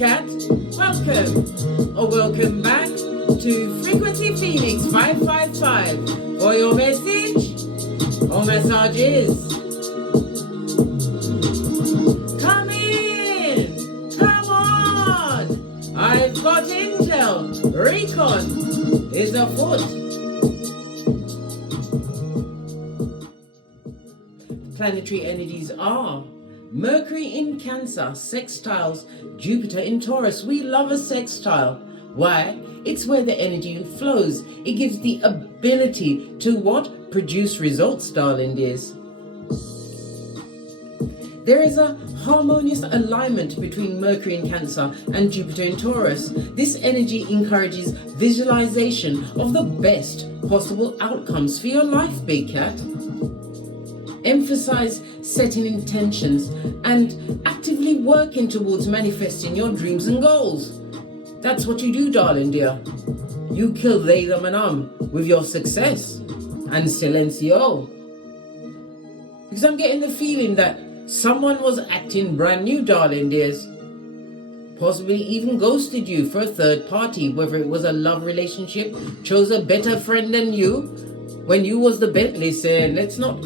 Cat. Welcome or welcome back to Frequency Phoenix 555 for your message or messages. Come in, come on. I've got intel. Recon is afoot. Planetary energies are Mercury in Cancer, sextiles Jupiter in Taurus. We love a sextile. Why? It's where the energy flows. It gives the ability to what? Produce results, darling dears. There is a harmonious alignment between Mercury in Cancer and Jupiter in Taurus. This energy encourages visualization of the best possible outcomes for your life, big cat. Emphasize setting intentions and actively working towards manifesting your dreams and goals. That's what you do, darling dear. You kill they, them and with your success and silencio. Because I'm getting the feeling that someone was acting brand new, darling dears. Possibly even ghosted you for a third party, whether it was a love relationship, chose a better friend than you, when you was the Bentley saying, let's not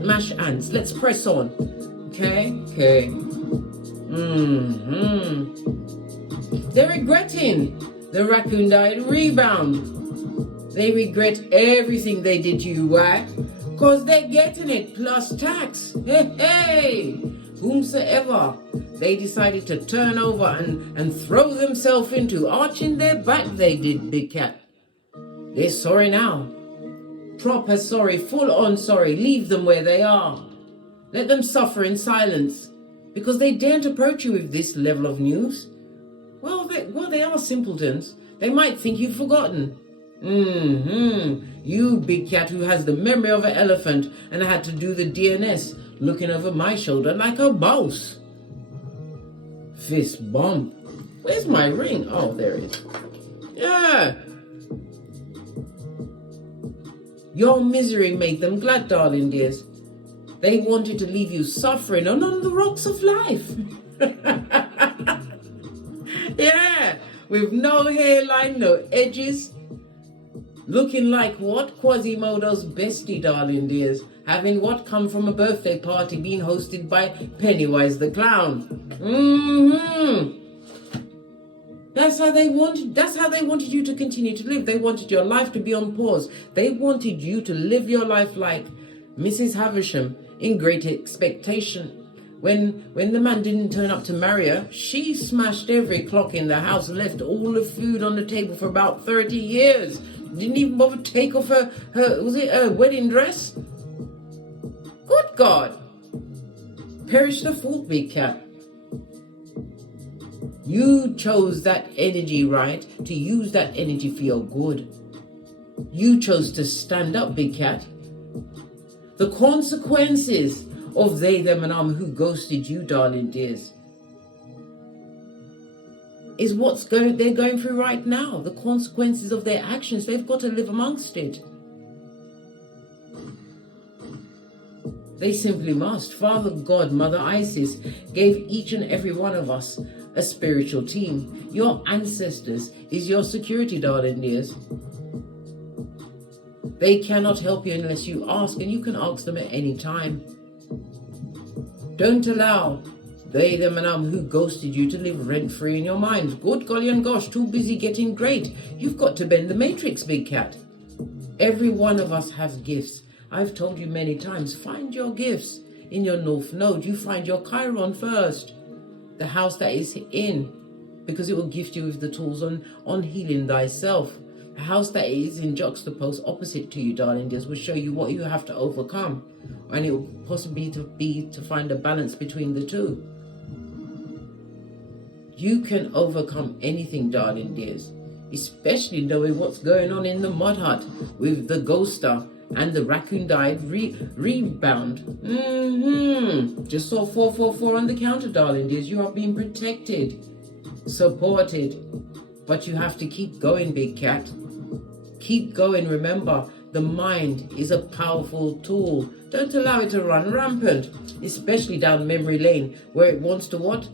mash ants, let's press on. Okay. They're regretting the raccoon died rebound. They regret everything they did to you. Why? Because they're getting it plus tax. Hey. Whomsoever they decided to turn over and throw themselves into, arching their back, they did, big cat. They're sorry now. Proper sorry, full on sorry. Leave them where they are. Let them suffer in silence because they daren't approach you with this level of news. Well, they are simpletons. They might think you've forgotten. You big cat who has the memory of an elephant and had to do the DNS looking over my shoulder like a boss. Fist bump. Where's my ring? Oh, there it is. Yeah. Your misery made them glad, darling dears. They wanted to leave you suffering on the rocks of life. Yeah, with no hairline, no edges. Looking like what? Quasimodo's bestie, darling dears. Having what come from a birthday party being hosted by Pennywise the Clown. That's how they wanted you to continue to live. They wanted your life to be on pause. They wanted you to live your life like Mrs. Havisham in Great Expectation. When the man didn't turn up to marry her, she smashed every clock in the house and left all the food on the table for about 30 years. Didn't even bother to take off her wedding dress? Good God. Perish the fool, big cat. You chose that energy, right? To use that energy for your good. You chose to stand up, big cat. The consequences of they, them, and who ghosted you, darling dears, is they're going through right now. The consequences of their actions, they've got to live amongst it. They simply must. Father God, Mother Isis gave each and every one of us a spiritual team. Your ancestors is your security, darling dears. They cannot help you unless you ask, and you can ask them at any time. Don't allow they, them, and who ghosted you to live rent-free in your mind. Good golly and gosh, too busy getting great. You've got to bend the matrix, big cat. Every one of us has gifts. I've told you many times, find your gifts in your North Node. You find your Chiron first, the house that is in, because it will gift you with the tools on healing thyself. A house that is in juxtapose opposite to you, darling dears, will show you what you have to overcome, and it will possibly be to find a balance between the two. You can overcome anything, darling dears, especially knowing what's going on in the mud hut with the ghoster and the raccoon died rebound. Just saw 444 on the counter, darling dears. You are being protected, supported, but you have to keep going, big cat. Keep going. Remember, the mind is a powerful tool. Don't allow it to run rampant, especially down memory lane, where it wants to what?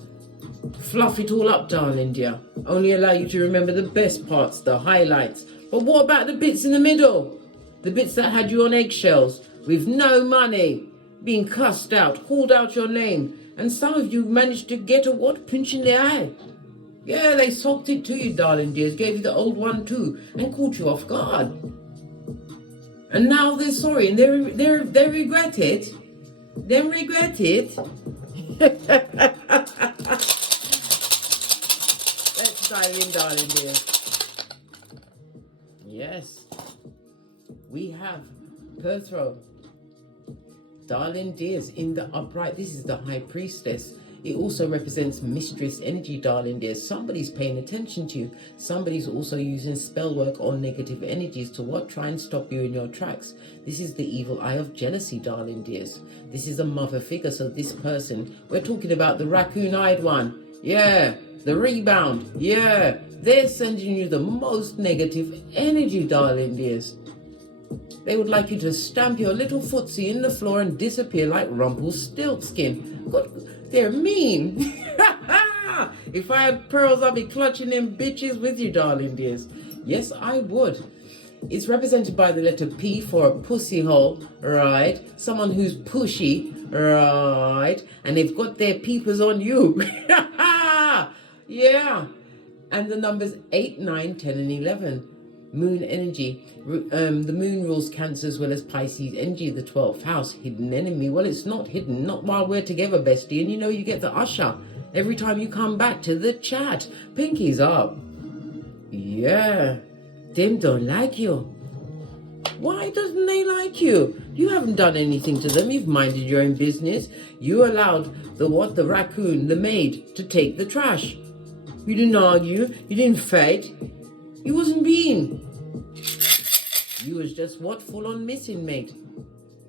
fluff it all up, darling dear. Only allow you to remember the best parts, the highlights. But what about the bits in the middle? The bits that had you on eggshells, with no money, being cussed out, called out your name, and some of you managed to get a what? Pinch in the eye. Yeah, they socked it to you, darling dears, gave you the old one too, and caught you off guard. And now they're sorry, and they regret it. They regret it. Let's dive in, darling dears. Yes, we have Perthrow. Darling dears, in the upright, this is the High Priestess. It also represents mistress energy, darling dears. Somebody's paying attention to you. Somebody's also using spell work or negative energies to what? Try and stop you in your tracks. This is the evil eye of jealousy, darling dears. This is a mother figure, so this person, we're talking about the raccoon-eyed one. Yeah, the rebound. Yeah, they're sending you the most negative energy, darling dears. They would like you to stamp your little footsie in the floor and disappear like Rumpelstiltskin. Good, they're mean. If I had pearls, I'd be clutching them bitches with you, darling dears. Yes, I would. It's represented by the letter P for a pussy hole, right? Someone who's pushy, right? And they've got their peepers on you. Yeah. And the numbers 8, 9, 10, and 11. Moon energy. The moon rules Cancer as well as Pisces energy, the 12th house. Hidden enemy. Well, it's not hidden. Not while we're together, bestie. And you know you get the usher every time you come back to the chat. Pinkies up. Yeah. Them don't like you. Why doesn't they like you? You haven't done anything to them. You've minded your own business. You allowed the raccoon, the maid, to take the trash. You didn't argue. You didn't fight. You wasn't being. You was just what? Full on missing, mate.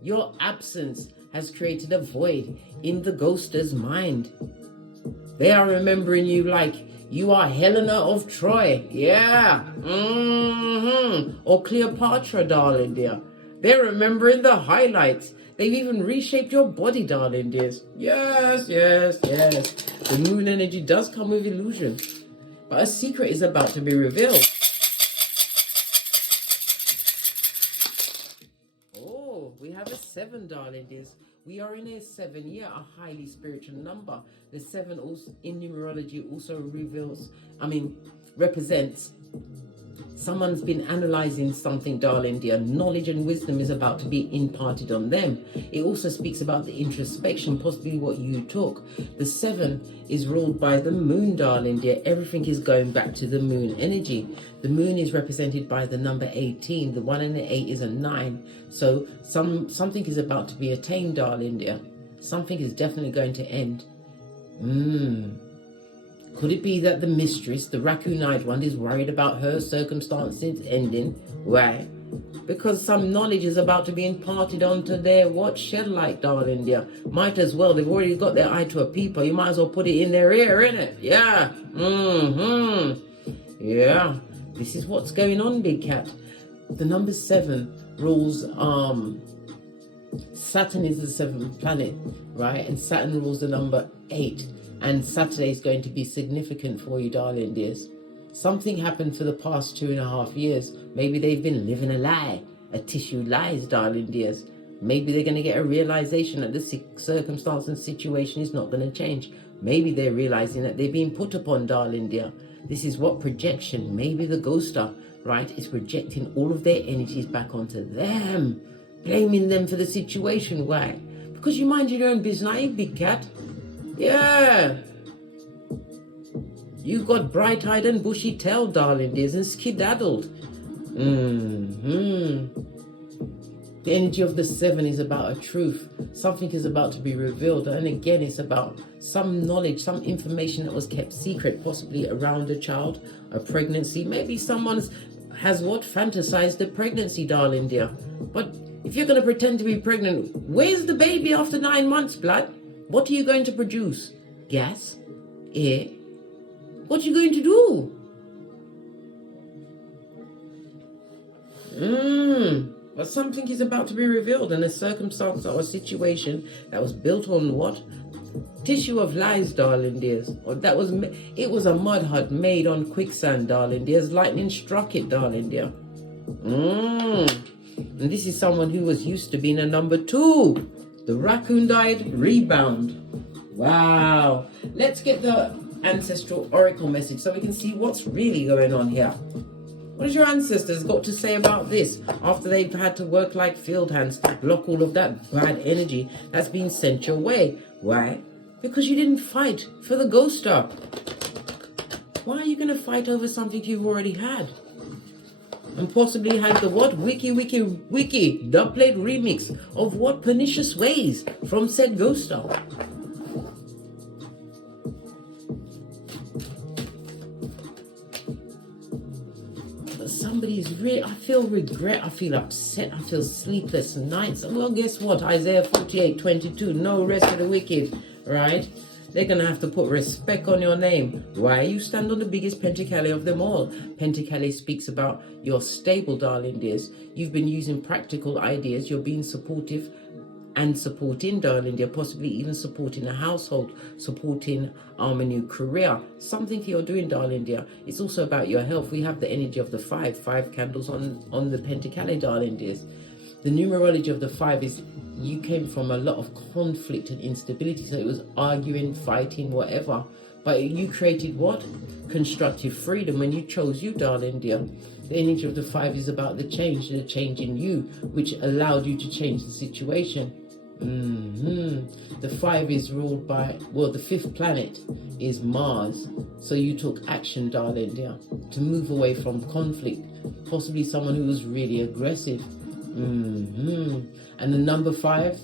Your absence has created a void in the ghoster's mind. They are remembering you like you are Helena of Troy. Yeah. Or Cleopatra, darling dear. They're remembering the highlights. They've even reshaped your body, darling dears. Yes, yes, yes. The moon energy does come with illusion. But a secret is about to be revealed. Oh, we have a 7, darling dears. We are in a 7, yeah, a highly spiritual number. The 7 also in numerology also represents someone's been analyzing something, darling dear. Knowledge and wisdom is about to be imparted on them. It also speaks about the introspection, possibly what you took. The 7 is ruled by the moon, darling dear. Everything is going back to the moon energy. The moon is represented by the number 18. The 1 and the 8 is a 9. So something is about to be attained, darling dear. Something is definitely going to end. Could it be that the mistress, the raccoon-eyed one, is worried about her circumstances ending? Why? Because some knowledge is about to be imparted onto their shell light, darling dear. Might as well. They've already got their eye to a peeper. You might as well put it in their ear, innit? Yeah. Yeah. This is what's going on, big cat. The number 7 rules Saturn is the 7th planet, right? And Saturn rules the number 8. And Saturday is going to be significant for you, darling dears. Something happened for the past 2.5 years. Maybe they've been living a lie. A tissue lies, darling dears. Maybe they're going to get a realization that the circumstance and situation is not going to change. Maybe they're realizing that they're being put upon, darling dear. This is what projection. Maybe the ghoster, right, is projecting all of their energies back onto them. Blaming them for the situation. Why? Because you mind your own business, you big cat. Yeah. You got bright-eyed and bushy tail, darling dears, and skedaddled. The energy of the 7 is about a truth. Something is about to be revealed. And again, it's about some knowledge, some information that was kept secret, possibly around a child, a pregnancy. Maybe someone has fantasized a pregnancy, darling dear. But if you're going to pretend to be pregnant, where's the baby after 9 months, blood? What are you going to produce? Gas? Air? What are you going to do? But something is about to be revealed, and a circumstance or a situation that was built on what? Tissue of lies, darling dears. Or it was a mud hut made on quicksand, darling dears. Lightning struck it, darling dear. And this is someone who was used to being a number 2. The raccoon died, rebound. Wow. Let's get the ancestral oracle message so we can see what's really going on here. What has your ancestors got to say about this after they've had to work like field hands to block all of that bad energy that's been sent your way? Why? Because you didn't fight for the ghost star. Why are you going to fight over something you've already had? And possibly had the what? Wiki, dubplate remix of what pernicious ways from said ghost star. Somebody's really, I feel regret, I feel upset, I feel sleepless nights. Well, guess what? Isaiah 48:22, no rest for the wicked, right? They're going to have to put respect on your name. Why? You stand on the biggest Pentacali of them all. Pentacali speaks about you're stable, darling dears. You've been using practical ideas. You're being supportive and supporting, darling dear, possibly even supporting a household, supporting a new career, something you're doing, darling dear. It's also about your health. We have the energy of the 5 candles on the Pentacali, darling dears. The numerology of the 5 is you came from a lot of conflict and instability, so it was arguing, fighting, whatever, but you created what? Constructive freedom when you chose you, darling dear. The energy of the 5 is about the change in you, which allowed you to change the situation. The 5 is ruled by, well, the 5th planet is Mars. So you took action, darling dear, to move away from conflict. Possibly someone who was really aggressive. And the number 5,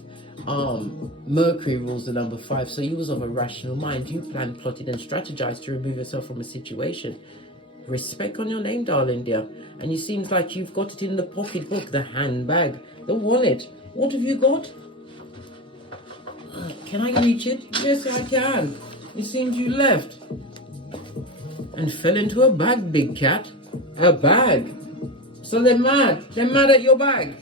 Mercury rules the number 5. So you was of a rational mind. You planned, plotted and strategized to remove yourself from a situation. Respect on your name, darling dear. And it seems like you've got it in the pocketbook, the handbag, the wallet. What have you got? Can I reach it? Yes, I can. It seems you left and fell into a bag, big cat. A bag. So they're mad. They're mad at your bag.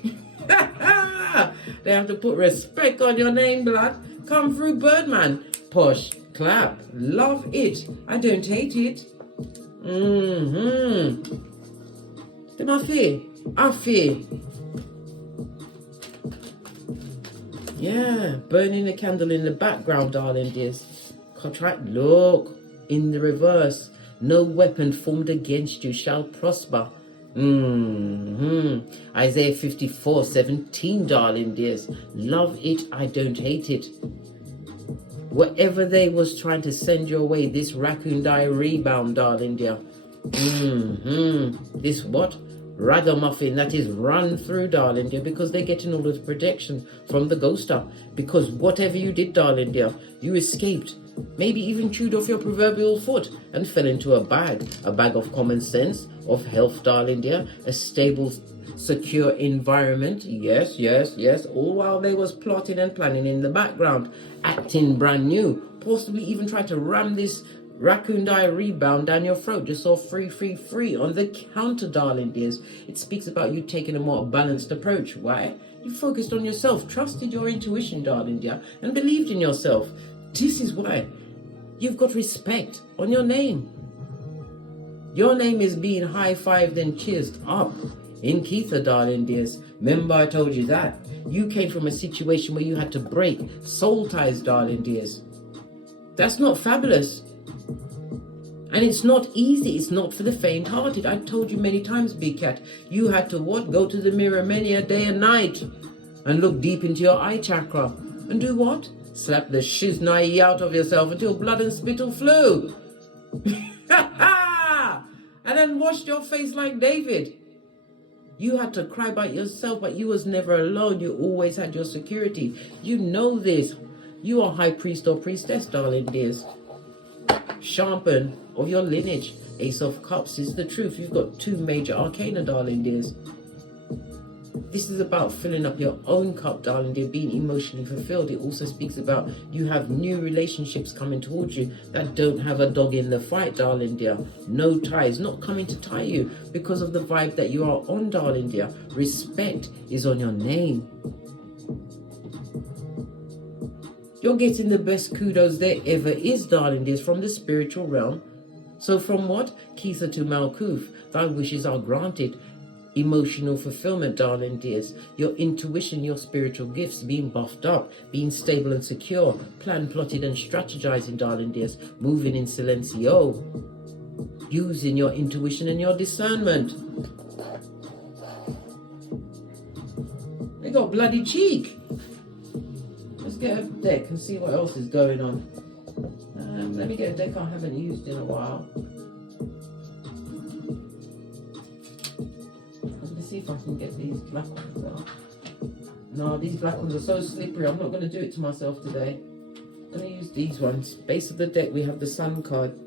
They have to put respect on your name, blood. Come through, Birdman. Push, clap. Love it. I don't hate it. C'est ma fille. Affaire. Yeah, burning the candle in the background, darling dears. Contract, look, in the reverse. No weapon formed against you shall prosper. Isaiah 54:17, darling dears. Love it, I don't hate it. Whatever they was trying to send your way, this raccoon die rebound, darling dear. This what? Ragamuffin that is run through, darling dear, because they're getting all the protection from the ghost star. Because whatever you did, darling dear, you escaped. Maybe even chewed off your proverbial foot and fell into a bag of common sense, of health, darling dear, a stable, secure environment. Yes, all while they was plotting and planning in the background, acting brand new, possibly even trying to ram this raccoon die rebound down your throat, just so free on the counter, darling dears. It speaks about you taking a more balanced approach. Why? You focused on yourself, trusted your intuition, darling dear, and believed in yourself. This is why you've got respect on your name. Your name is being high-fived and cheered up in Keitha, darling dears. Remember I told you that. You came from a situation where you had to break soul ties, darling dears. That's not fabulous. And it's not easy. It's not for the faint-hearted. I told you many times, Big Cat. You had to what? Go to the mirror many a day and night and look deep into your eye chakra. And do what? Slap the shiznai out of yourself until blood and spittle flew. And then washed your face like David. You had to cry by yourself, but you was never alone. You always had your security. You know this. You are high priest or priestess, darling dears. Champion of your lineage. Ace of Cups is the truth. You've got 2 major arcana, darling dears. This is about filling up your own cup, darling dear, being emotionally fulfilled. It also speaks about you have new relationships coming towards you that don't have a dog in the fight, darling dear. No ties, not coming to tie you because of the vibe that you are on, darling dear. Respect is on your name. You're getting the best kudos there ever is, darling dears, from the spiritual realm. So from what? Kether to Malkuth, thy wishes are granted. Emotional fulfillment, darling dears. Your intuition, your spiritual gifts being buffed up, being stable and secure, planned, plotted and strategizing, darling dears. Moving in silencio. Using your intuition and your discernment. They got bloody cheek. Let's get a deck and see what else is going on. Let me get a deck I haven't used in a while. Let's see if I can get these black ones out. No, these black ones are so slippery. I'm not going to do it to myself today. I'm going to use these ones. Base of the deck, we have the Sun card.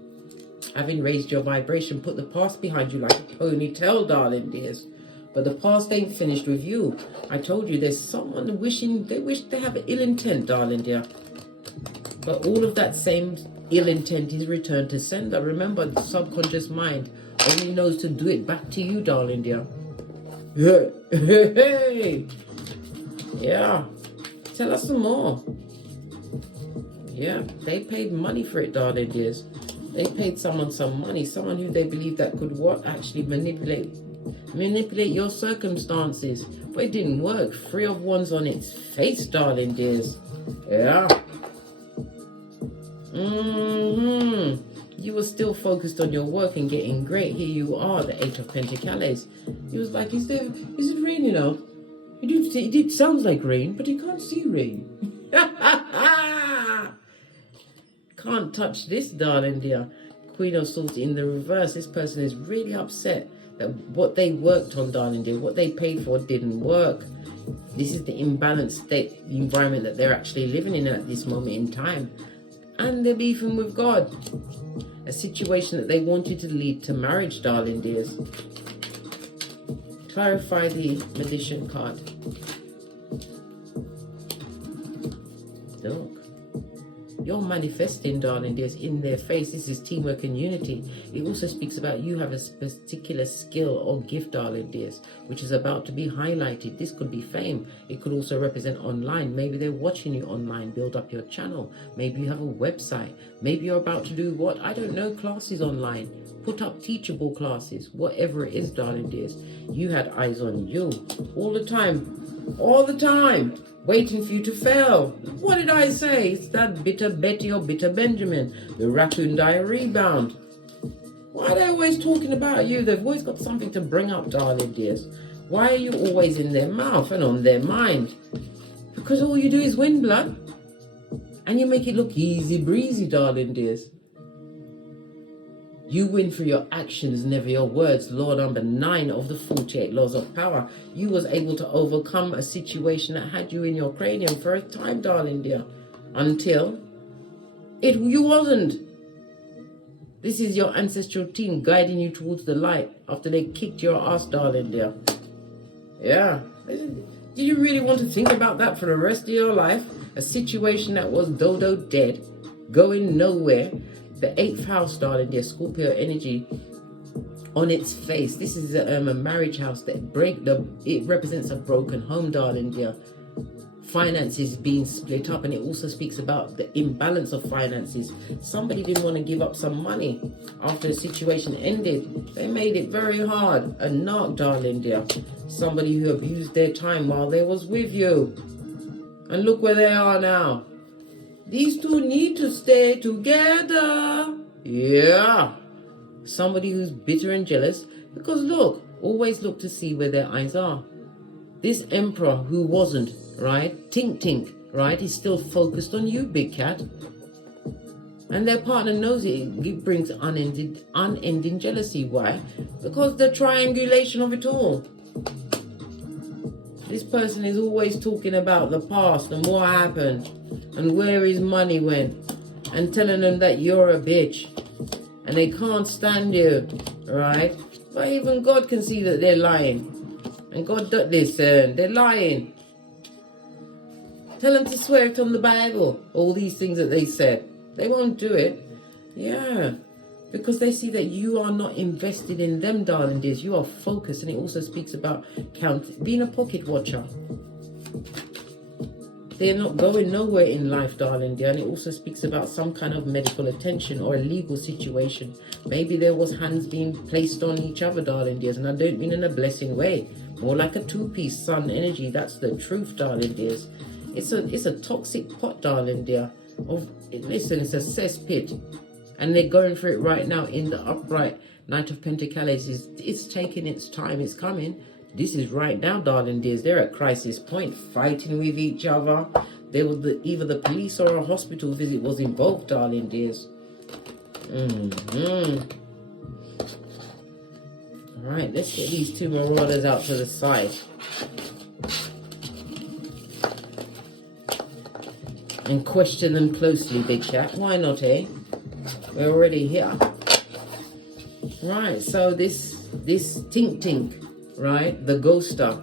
Having raised your vibration, put the past behind you like a ponytail, darling dears. But the past ain't finished with you. I told you there's someone wishing, they wish they have ill intent, darling dear. But all of that same ill intent is returned to sender. Remember, the subconscious mind only knows to do it back to you, darling dear. Hey. Yeah. Tell us some more. Yeah, they paid money for it, darling dears. They paid someone some money, someone who they believe that could what? Actually manipulate your circumstances. But it didn't work. 3 of Wands on its face, darling dears. Yeah. You were still focused on your work and getting great. Here you are, the 8 of Pentacles. He was like, is it raining out? It sounds like rain, but you can't see rain. Can't touch this, darling dear. Queen of Swords in the reverse. This person is really upset that what they worked on, darling dear, what they paid for didn't work. This is the imbalanced state, the environment that they're actually living in at this moment in time. And they're beefing with God. A situation that they wanted to lead to marriage, darling dears. Clarify the Magician card. Look. You're manifesting, darling dears, in their face. This is teamwork and unity. It also speaks about you have a particular skill or gift, darling dears, which is about to be highlighted. This could be fame. It could also represent online. Maybe they're watching you online. Build up your channel. Maybe you have a website. Maybe you're about to do what? I don't know, classes online. Put up teachable classes. Whatever it is, darling dears. You had eyes on you all the time. All the time. Waiting for you to fail. What did I say? It's that bitter Betty or bitter Benjamin. The raccoon die rebound. Why are they always talking about you? They've always got something to bring up, darling dears. Why are you always in their mouth and on their mind? Because all you do is win, blood. And you make it look easy breezy, darling dears. You win through your actions, never your words. Law number 9 of the 48 laws of power. You was able to overcome a situation that had you in your cranium for a time, darling dear. Until you wasn't. This is your ancestral team guiding you towards the light after they kicked your ass, darling dear. Yeah. Do you really want to think about that for the rest of your life? A situation that was dodo dead, going nowhere. The 8th house, darling dear, Scorpio energy on its face. This is a marriage house that it represents a broken home, darling dear. Finances being split up, and it also speaks about the imbalance of finances. Somebody didn't want to give up some money after the situation ended. They made it very hard. A narc, darling dear. Somebody who abused their time while they was with you. And look where they are now. These two need to stay together. Yeah. Somebody who's bitter and jealous. Because look, always look to see where their eyes are. This emperor who wasn't, right? Tink tink, right? He's still focused on you, big cat. And their partner knows it. It brings unending jealousy. Why? Because the triangulation of it all. This person is always talking about the past and what happened and where his money went and telling them that you're a bitch and they can't stand you, right? But even God can see that they're lying. And God does listen, they're lying. Tell them to swear it on the Bible, all these things that they said. They won't do it. Yeah. Because they see that you are not invested in them, darling dears. You are focused. And it also speaks about being a pocket watcher. They're not going nowhere in life, darling dear. And it also speaks about some kind of medical attention or a legal situation. Maybe there was hands being placed on each other, darling dears. And I don't mean in a blessing way. More like a two-piece sun energy. That's the truth, darling dears. It's a toxic pot, darling dear. Listen, it's a cesspit. And they're going through it right now in the upright Knight of Pentacles. It's taking its time. It's coming. This is right now, darling dears. They're at crisis point, fighting with each other. There was either the police or a hospital visit was involved, darling dears. All right, let's get these two marauders out to the side. And question them closely, big cat. Why not, eh? We're already here. Right, so this Tink Tink, right, the ghoster,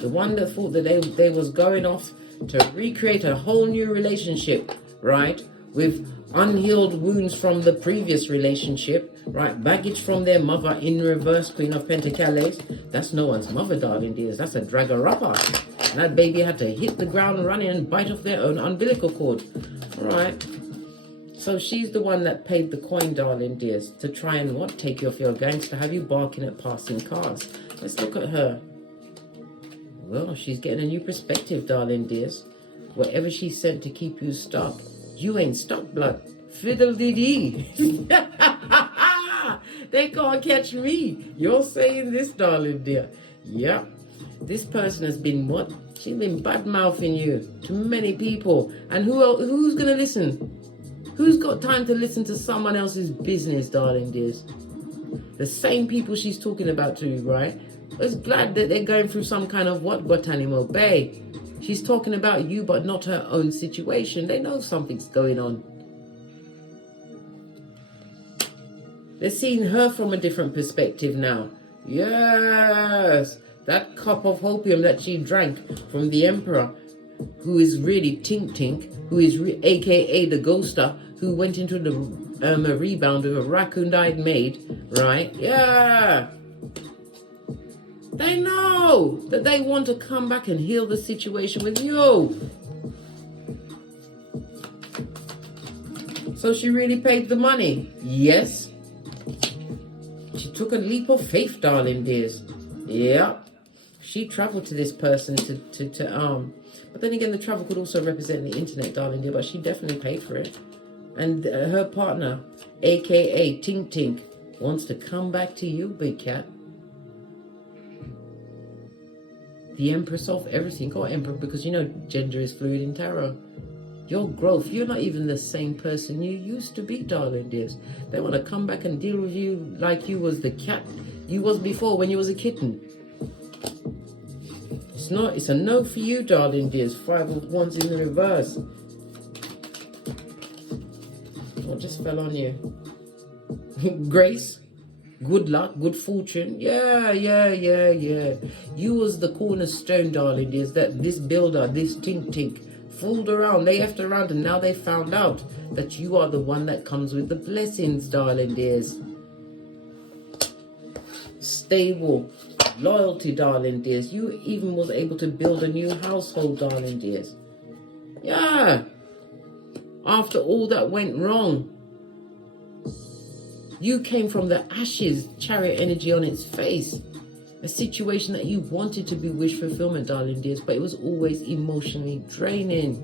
the one that thought that they was going off to recreate a whole new relationship, right, with unhealed wounds from the previous relationship, right, baggage from their mother in reverse, Queen of Pentacles. That's no one's mother, darling dears. That's a dragger-upper. And that baby had to hit the ground running and bite off their own umbilical cord. All right. So she's the one that paid the coin, darling dears, to try and what? Take you off your gangs, to have you barking at passing cars. Let's look at her. Well, she's getting a new perspective, darling dears. Whatever she sent to keep you stuck, you ain't stuck, blood. Fiddle-dee-dee. They can't catch me. You're saying this, darling dear. Yeah. This person has been what? She's been bad-mouthing you to many people. And who's going to listen? Who's got time to listen to someone else's business, darling dears? The same people she's talking about to, right? It's glad that they're going through some kind of what, Guantanamo Bay. She's talking about you, but not her own situation. They know something's going on. They're seeing her from a different perspective now. Yes! That cup of opium that she drank from the Emperor, who is really Tink Tink, who is aka the ghoster, who went into the rebound with a raccoon-eyed maid, right? Yeah! They know that they want to come back and heal the situation with you. So she really paid the money? Yes. She took a leap of faith, darling dears. Yeah. She traveled to this person but then again, the travel could also represent the internet, darling dear, but she definitely paid for it. And her partner, aka Tink Tink, wants to come back to you, big cat. The Empress of everything, or Emperor, because you know gender is fluid in tarot. Your growth, you're not even the same person you used to be, darling dears. They want to come back and deal with you like you was the cat you was before when you was a kitten. It's a no for you, darling dears. 5 of Wands in the reverse. What just fell on you? Grace, good luck, good fortune. Yeah. You was the cornerstone, darling dears, that this builder, this Tink Tink, fooled around. They effed around and now they found out that you are the one that comes with the blessings, darling dears. Stable. Loyalty, darling dears. You even was able to build a new household, darling dears. Yeah. After all that went wrong, you came from the ashes, chariot energy on its face. A situation that you wanted to be wish fulfillment, darling dears, but it was always emotionally draining.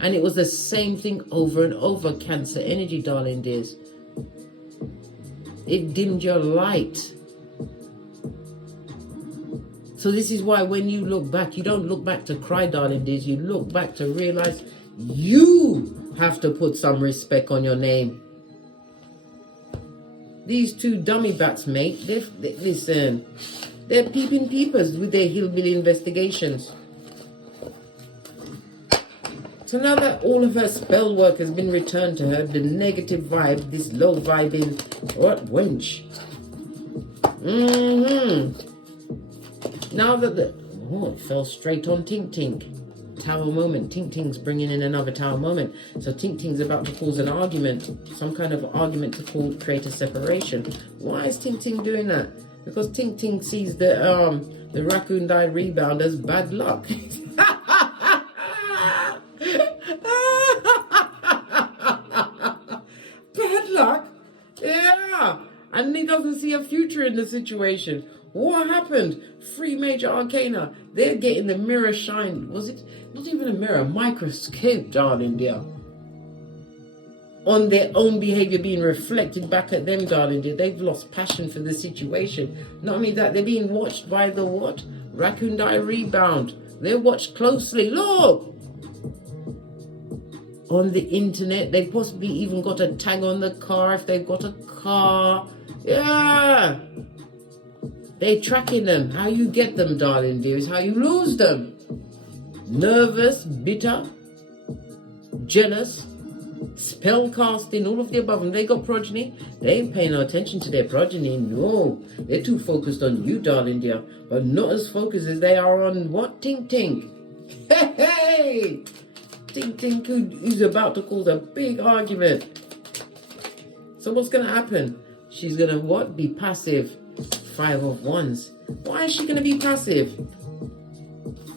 And it was the same thing over and over, Cancer energy, darling dears. It dimmed your light. So this is why when you look back, you don't look back to cry, darling dears. You look back to realize you have to put some respect on your name. These two dummy bats, mate, listen, they're peeping peepers with their hillbilly investigations. So now that all of her spell work has been returned to her, the negative vibe, this low vibing, what wench? Now that it fell straight on Tink Tink. Tower moment. Tink Tink's bringing in another tower moment. So Tink Tink's about to cause an argument. Some kind of argument to create a separation. Why is Tink Tink doing that? Because Tink Tink sees the raccoon died rebound as bad luck. future in the situation. What happened? 3 major arcana. They're getting the mirror shine. Was it not even a mirror? A microscope, darling dear. On their own behavior being reflected back at them, darling dear. They've lost passion for the situation. Not only that, they're being watched by the what? Raccoon die rebound. They're watched closely. Look! On the internet, they possibly even got a tag on the car if they've got a car. Yeah! They're tracking them. How you get them, darling dear, is how you lose them. Nervous, bitter, jealous, spell casting, all of the above. And they got progeny. They ain't paying no attention to their progeny. No. They're too focused on you, darling dear. But not as focused as they are on what? Tink Tink. Hey, hey! Tink Tink who's about to cause a big argument. So what's going to happen? She's going to what? Be passive. 5 of Wands. Why is she going to be passive?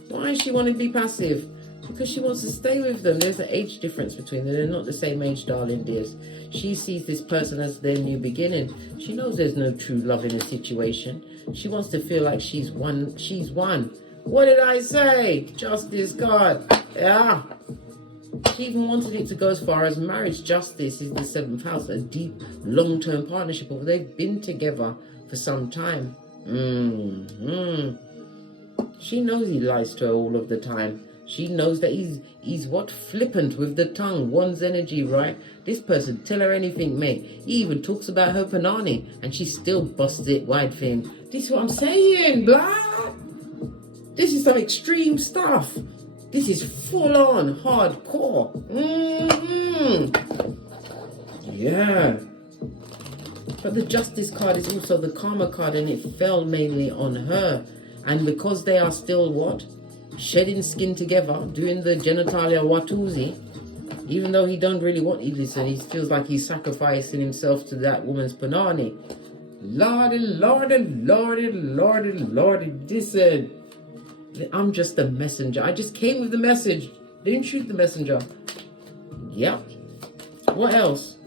Why does she want to be passive? Because she wants to stay with them. There's an age difference between them. They're not the same age, darling dears. She sees this person as their new beginning. She knows there's no true love in the situation. She wants to feel like she's won. She's won. What did I say? Justice card. Yeah. She even wanted it to go as far as marriage. Justice is the 7th house. A deep, long-term partnership. Or they've been together for some time. She knows he lies to her all of the time. She knows that he's what? Flippant with the tongue. One's energy, right? This person, tell her anything, mate. He even talks about her panani, and she still busts it wide for him. This is what I'm saying, blah. This is some extreme stuff. This is full-on, hardcore. Yeah. But the Justice card is also the Karma card, and it fell mainly on her. And because they are still what? Shedding skin together, doing the genitalia watusi, even though he don't really want Idris, and he feels like he's sacrificing himself to that woman's panani. Lordy, lordy, lordy, lordy, lordy, listen. I'm just a messenger. I just came with the message. Didn't shoot the messenger. Yep. What else?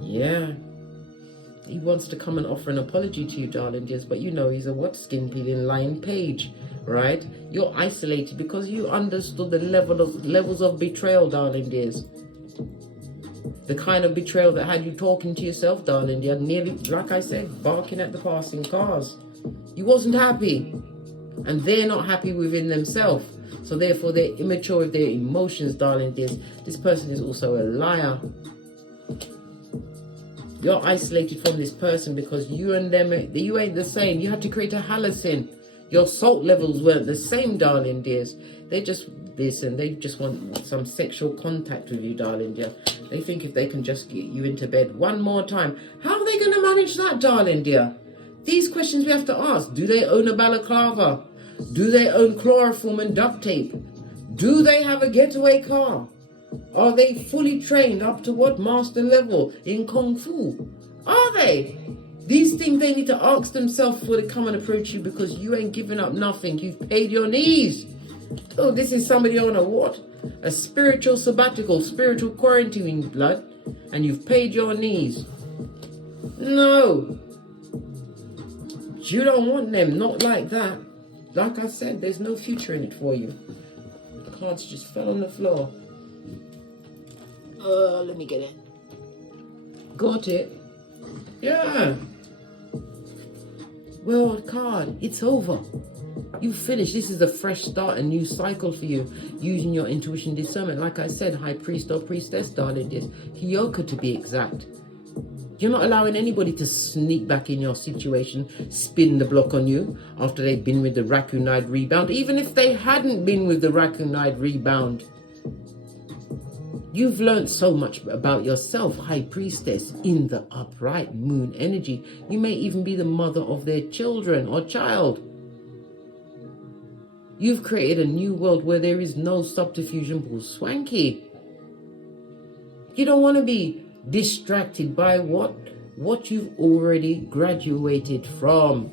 Yeah. He wants to come and offer an apology to you, darling dears, but you know he's a what? Skin peeling lying page, right? You're isolated because you understood the levels of betrayal, darling dears. The kind of betrayal that had you talking to yourself, darling dear, nearly, like I said, barking at the passing cars. You wasn't happy. And they're not happy within themselves. So therefore they're immature with their emotions, darling dears. This person is also a liar. You're isolated from this person because you and them, you ain't the same. You had to create a halocene. Your salt levels weren't the same, darling dears. They just, listen, they just want some sexual contact with you, darling dear. They think if they can just get you into bed one more time. How are they going to manage that, darling dear? These questions we have to ask. Do they own a balaclava? Do they own chloroform and duct tape? Do they have a getaway car? Are they fully trained up to what master level in Kung Fu? Are they? These things they need to ask themselves before they come and approach you, because you ain't giving up nothing. You've paid your knees. Oh, this is somebody on a what? A spiritual sabbatical, spiritual quarantine, blood. And you've paid your knees. No. You don't want them, not like that. Like I said, there's no future in it for you. The cards just fell on the floor. Let me get it. Got it. Yeah. World card. It's over. You finished. This is a fresh start, a new cycle for you. Using your intuition discernment. Like I said, High Priest or Priestess, darling, this HEYOKA to be exact. You're not allowing anybody to sneak back in your situation, spin the block on you after they've been with the raccoon-eyed rebound. Even if they hadn't been with the raccoon-eyed rebound. You've learned so much about yourself, High Priestess, in the upright moon energy. You may even be the mother of their children or child. You've created a new world where there is no subterfuge or swanky. You don't want to be distracted by what you've already graduated from.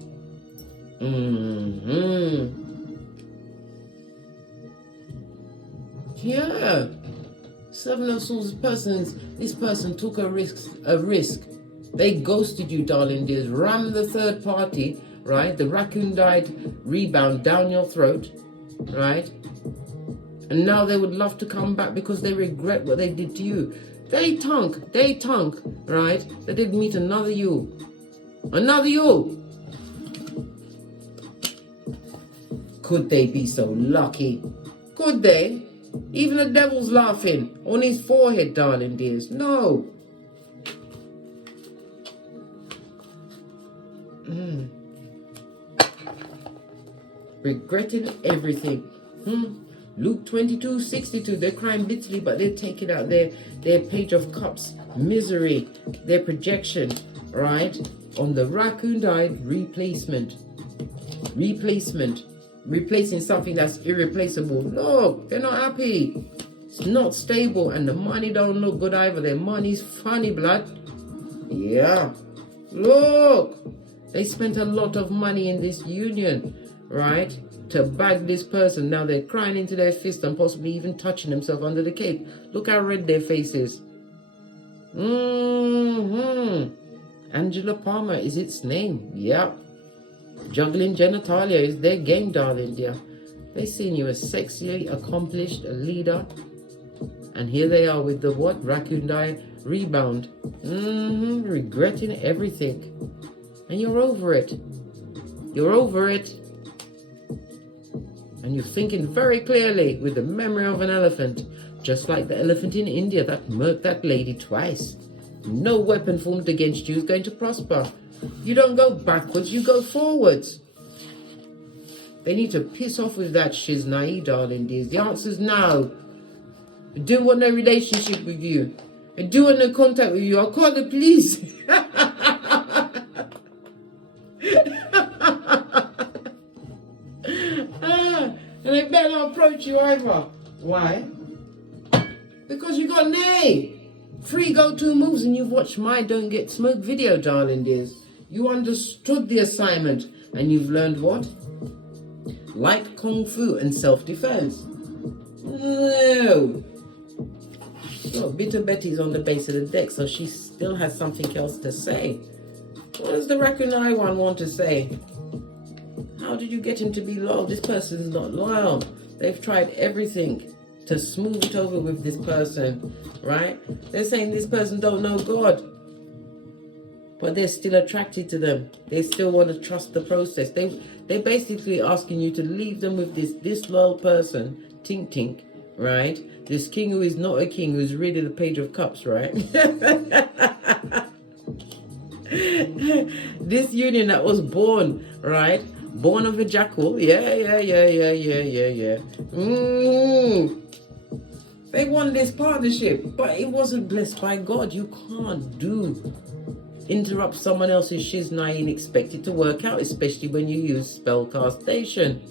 Yeah. 7 of Swords this person took a risk. They ghosted you, darling dears. Ram the third party, right? The raccoon died rebound down your throat, right? And now they would love to come back because they regret what they did to you. They tunk, right? They did meet another you. Another you. Could they be so lucky? Could they? Even the devil's laughing on his forehead, darling dears. No. Regretting everything. Luke 22:62. They're crying bitterly, but they're taking out their page of cups, misery, their projection, right? On the raccoon died, replacement. Replacing something that's irreplaceable. Look, they're not happy. It's not stable, and the money don't look good either. Their money's funny, blood. Yeah. Look, they spent a lot of money in this union, right? To bag this person. Now they're crying into their fist and possibly even touching themselves under the cape. Look how red their face is. Angela Palmer is its name. Yep. Juggling genitalia is their game, darling dear. They seen you as sexy, accomplished, a leader. And here they are with the what? Raccoon die rebound. Regretting everything. And you're over it. You're over it. And you're thinking very clearly with the memory of an elephant. Just like the elephant in India that murked that lady twice. No weapon formed against you is going to prosper. You don't go backwards, you go forwards. They need to piss off with that shiznai, darling dears. The answer's no. I do want no relationship with you. I do want no contact with you. I'll call the police. And they better not approach you either. Why? Because you got nay. 3 go-to moves and you've watched my Don't Get Smoked video, darling dears. You understood the assignment and you've learned what? Light Kung Fu and self-defense. No. So Bitter Betty's on the base of the deck, so she still has something else to say. What does the Raccoon Eye one want to say? How did you get him to be loyal? This person's not loyal. They've tried everything to smooth it over with this person, right? They're saying this person don't know God, but they're still attracted to them. They still want to trust the process. They're basically asking you to leave them with this disloyal person, tink tink, right? This king who is not a king, who's really the Page of Cups, right? This union that was born, right? Born of a jackal. Yeah. They won this partnership, but it wasn't blessed by God. You can't interrupt someone else's shiznai and expect it to work out, especially when you use spellcastation.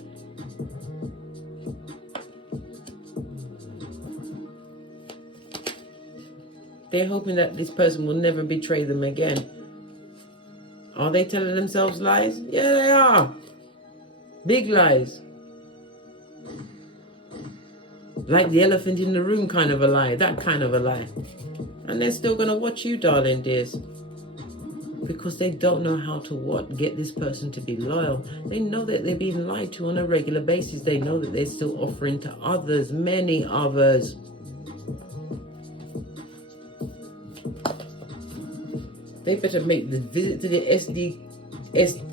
They're hoping that this person will never betray them again. Are they telling themselves lies? Yeah, they are. Big lies. Like the elephant in the room kind of a lie. That kind of a lie. And they're still going to watch you, darling dears. Because they don't know how to get this person to be loyal. They know that they're being lied to on a regular basis. They know that they're still offering to others, many others. They better make the visit to the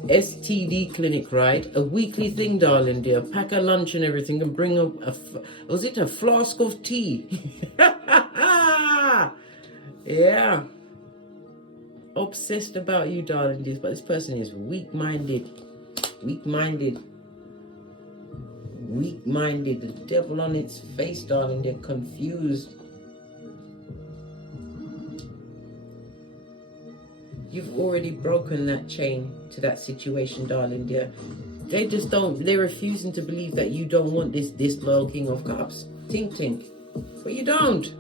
STD clinic, right? A weekly thing, darling dear. Pack a lunch and everything and bring was it a flask of tea? Yeah. Obsessed about you, darling dears, but this person is weak-minded. Weak-minded. The devil on its face, darling. They're confused. You've already broken that chain to that situation, darling dear. They just don't, they're refusing to believe that you don't want this disloyal King of Cups. Tink, tink. But you don't.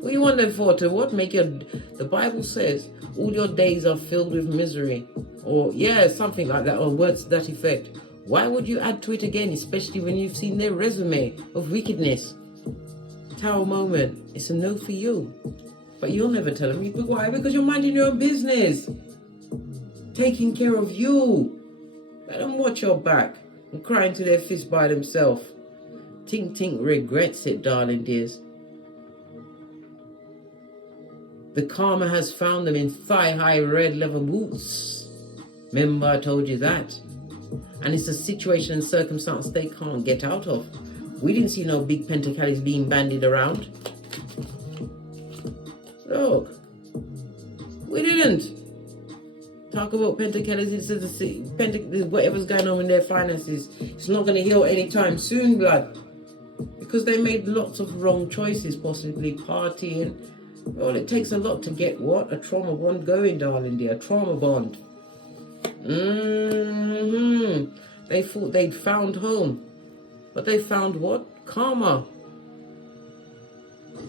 What you want them for? To what? The Bible says, all your days are filled with misery. Or, yeah, something like that, or words to that effect. Why would you add to it again, especially when you've seen their resume of wickedness? Tower moment. It's a no for you. But you'll never tell them. Why? Because you're minding your own business. Taking care of you. Let them watch your back and cry into their fist by themselves. Tink Tink regrets it, darling dears. The karma has found them in thigh-high red leather boots. Remember I told you that. And it's a situation and circumstance they can't get out of. We didn't see no big pentacles being bandied around. Look. We didn't. Talk about pentacles, it's whatever's going on in their finances. It's not going to heal anytime soon, blood. Because they made lots of wrong choices, possibly partying. Well, it takes a lot to get what? A trauma bond going, darling dear. A trauma bond. They thought they'd found home. But they found what? Karma.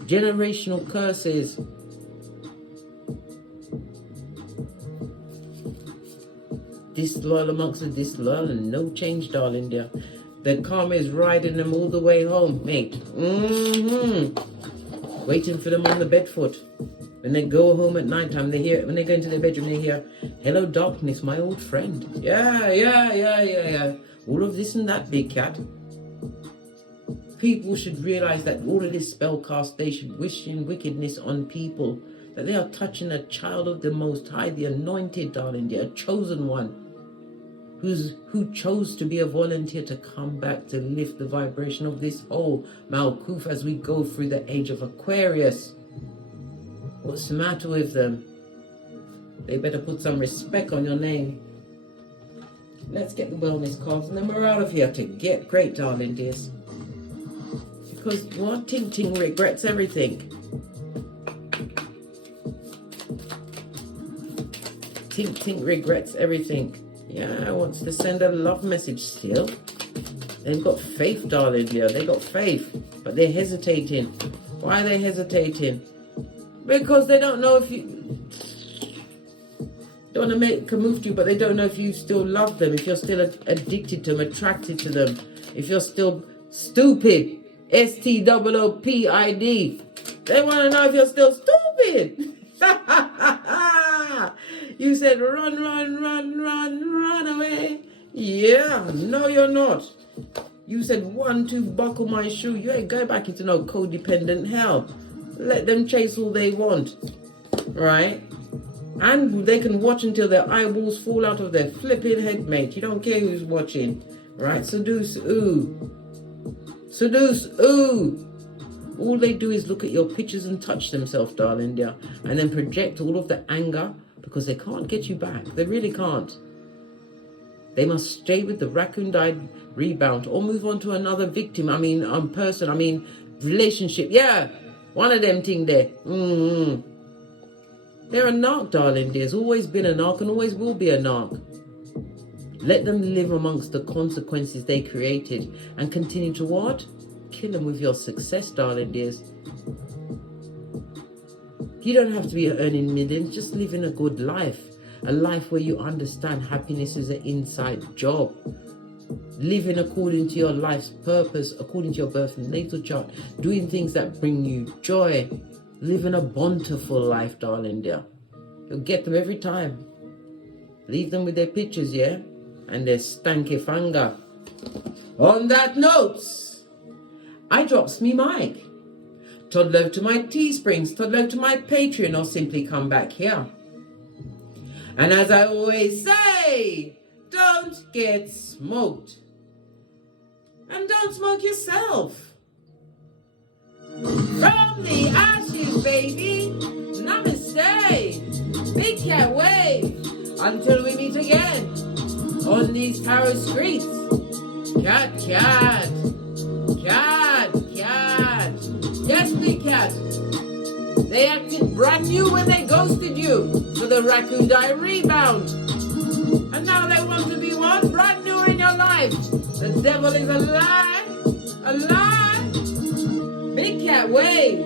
Generational curses. Disloyal amongst the disloyal and no change, darling dear. The karma is riding them all the way home, mate. Waiting for them on the bed foot. When they go home at night time, they hear, when they go into their bedroom, they hear, hello darkness, my old friend. Yeah. All of this and that, big cat. People should realize that all of this spell castation, wishing wickedness on people, that they are touching a child of the Most High, the anointed, darling dear, chosen one, who chose to be a volunteer to come back to lift the vibration of this whole Malkuth as we go through the age of Aquarius. What's the matter with them? They better put some respect on your name. Let's get the wellness cards and then we're out of here to get great, darling dears. Because what? Ting Ting regrets everything. Ting Ting regrets everything. Yeah, wants to send a love message still. They've got faith, darling dear. They got faith, but they're hesitating. Why are they hesitating? Because they don't know if you don't want to make a move to you, but they don't know if you still love them, if you're still addicted to them, attracted to them, if you're still stupid. STOOPID. They want to know if you're still stupid. You said run away. Yeah, no you're not. You said 1, 2, buckle my shoe. You ain't going back into no codependent hell. Let them chase all they want. Right? And they can watch until their eyeballs fall out of their flipping head, mate. You don't care who's watching. Right? Seduce, ooh. Seduce, ooh. All they do is look at your pictures and touch themselves, darling dear, and then project all of the anger because they can't get you back. They really can't. They must stay with the raccoon died rebound or move on to another victim. Person, relationship. Yeah, one of them thing there. They're a narc, darling dear. There's always been a narc and always will be a narc. Let them live amongst the consequences they created and continue to what? Kill them with your success, darling dears. You don't have to be earning millions. Just living a good life. A life where you understand happiness is an inside job. Living according to your life's purpose, according to your birth and natal chart. Doing things that bring you joy. Living a bountiful life, darling dear. You'll get them every time. Leave them with their pictures, yeah? And their stanky fanga. On that note, I drops me mic. Toddle over to my Teesprings, toddle over to my Patreon, or simply come back here. And as I always say, don't get smoked. And don't smoke yourself. From the ashes, baby. Namaste. Big cat wave. Until we meet again on these tarot streets. Cat, cat. Cat, cat. Yes, big cat. They acted brand new when they ghosted you for the raccoon die rebound. And now they want to be what? Brand new in your life. The devil is a lie. A lie. Big cat wave.